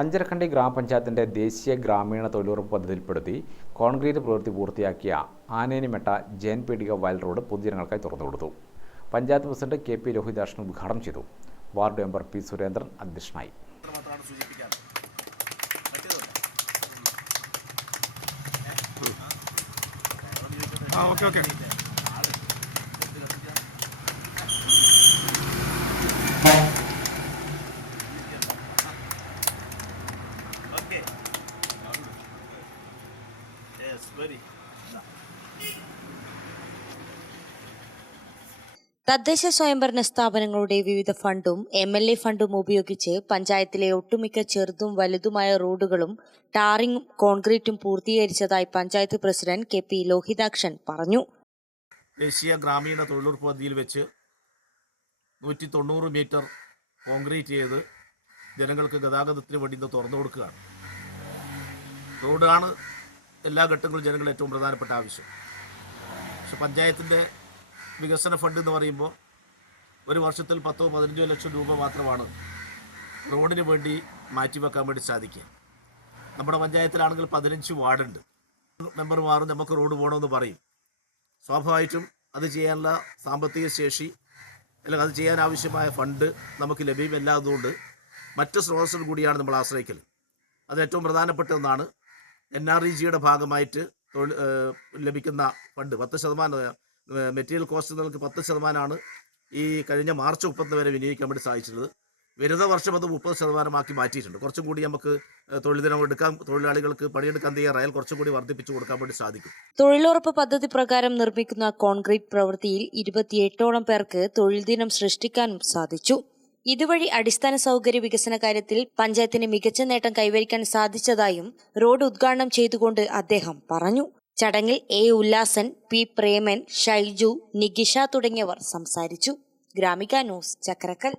അഞ്ചരക്കണ്ടി ഗ്രാമപഞ്ചായത്തിന്റെ ദേശീയ ഗ്രാമീണ തൊഴിലുറപ്പ് പദ്ധതിയിൽപ്പെടുത്തി കോൺക്രീറ്റ് പ്രവൃത്തി പൂർത്തിയാക്കിയ ആനേനിമെട്ട ജയൻ പീടിക വയൽ റോഡ് പൊതുജനങ്ങൾക്കായി തുറന്നുകൊടുത്തു panchayat president K P Lohithakshan ഉദ്ഘാടനം ചെയ്തു. വാർഡ് മെമ്പർ പി സുരേന്ദ്രൻ അധ്യക്ഷനായി. ആ ഓക്കെ ഓക്കെ. വെരി തദ്ദേശ സ്വയംഭരണ സ്ഥാപനങ്ങളുടെ വിവിധ ഫണ്ടും എം എൽ എ ഫണ്ടും ഉപയോഗിച്ച് പഞ്ചായത്തിലെ ഒട്ടുമിക്ക ചെറുതും വലുതുമായ റോഡുകളും ടാറിംഗും കോൺക്രീറ്റും പൂർത്തീകരിച്ചതായി panchayat president K P Lohithakshan പറഞ്ഞു. ദേശീയ ഗ്രാമീണ തൊഴിലുറപ്പ് പദ്ധതിയിൽ വെച്ച് നൂറ്റി തൊണ്ണൂറ് മീറ്റർ കോൺക്രീറ്റ് ചെയ്ത് ജനങ്ങൾക്ക് ഗതാഗതത്തിന് വേണ്ടി ഇന്ന് തുറന്നു കൊടുക്കുകയാണ്. റോഡാണ് എല്ലാ ഘട്ടങ്ങളും ജനങ്ങൾ ഏറ്റവും പ്രധാനപ്പെട്ട ആവശ്യം. പക്ഷെ പഞ്ചായത്തിന്റെ വികസന ഫണ്ട് എന്ന് പറയുമ്പോൾ ഒരു വർഷത്തിൽ പത്തോ പതിനഞ്ചോ ലക്ഷം രൂപ മാത്രമാണ് റോഡിന് വേണ്ടി മാറ്റിവെക്കാൻ വേണ്ടി സാധിക്കുക. നമ്മുടെ പഞ്ചായത്തിലാണെങ്കിൽ പതിനഞ്ച് വാർഡുണ്ട്. മെമ്പർമാരും നമുക്ക് റോഡ് പോകണമെന്ന് പറയും. സ്വാഭാവികമായിട്ടും അത് ചെയ്യാനുള്ള സാമ്പത്തിക ശേഷി അല്ലെങ്കിൽ അത് ചെയ്യാൻ ആവശ്യമായ ഫണ്ട് നമുക്ക് ലഭ്യമല്ലാത്തതുകൊണ്ട് മറ്റ് സ്രോതസ്സുകൾ കൂടിയാണ് നമ്മൾ ആശ്രയിക്കൽ. അത് ഏറ്റവും പ്രധാനപ്പെട്ട ഒന്നാണ്. എൻ ആർ ഇ ജിയുടെ ഭാഗമായിട്ട് ലഭിക്കുന്ന ഫണ്ട് പത്ത് ശതമാനം മെറ്റീരിയൽ കോസ്റ്റ് നിങ്ങൾക്ക് പത്ത് ശതമാനമാണ് ഈ കഴിഞ്ഞ മാർച്ച് മുപ്പത്തി വരെ വിനിയോഗിക്കാൻ വേണ്ടി സാധിച്ചിട്ടുള്ളത്. വരുന്ന വർഷം അത് മുപ്പത് ശതമാനമാക്കി മാറ്റിയിട്ടുണ്ട്. കുറച്ചും കൂടി നമുക്ക് തൊഴിൽദിനം തൊഴിൽ ദിനം എടുക്കാൻ തൊഴിലാളികൾക്ക് പണിയെടുക്കാൻ തയ്യാറായാൽ കുറച്ചും കൂടി വർദ്ധിപ്പിച്ചു കൊടുക്കാൻ വേണ്ടി സാധിക്കും. തൊഴിലുറപ്പ് പദ്ധതി പ്രകാരം നിർമ്മിക്കുന്ന കോൺക്രീറ്റ് പ്രവൃത്തിയിൽ ഇരുപത്തിയെട്ടോളം പേർക്ക് തൊഴിൽ ദിനം സൃഷ്ടിക്കാനും സാധിച്ചു. ഇതുവഴി അടിസ്ഥാന സൗകര്യ വികസന കാര്യത്തിൽ പഞ്ചായത്തിന് മികച്ച നേട്ടം കൈവരിക്കാൻ സാധിച്ചതായും റോഡ് ഉദ്ഘാടനം ചെയ്തുകൊണ്ട് അദ്ദേഹം പറഞ്ഞു. ചടങ്ങിൽ എ ഉല്ലാസൻ പി പ്രേമൻ ഷൈജു നികിഷ തുടങ്ങിയവർ സംസാരിച്ചു. ഗ്രാമിക ന്യൂസ് ചക്രക്കൽ.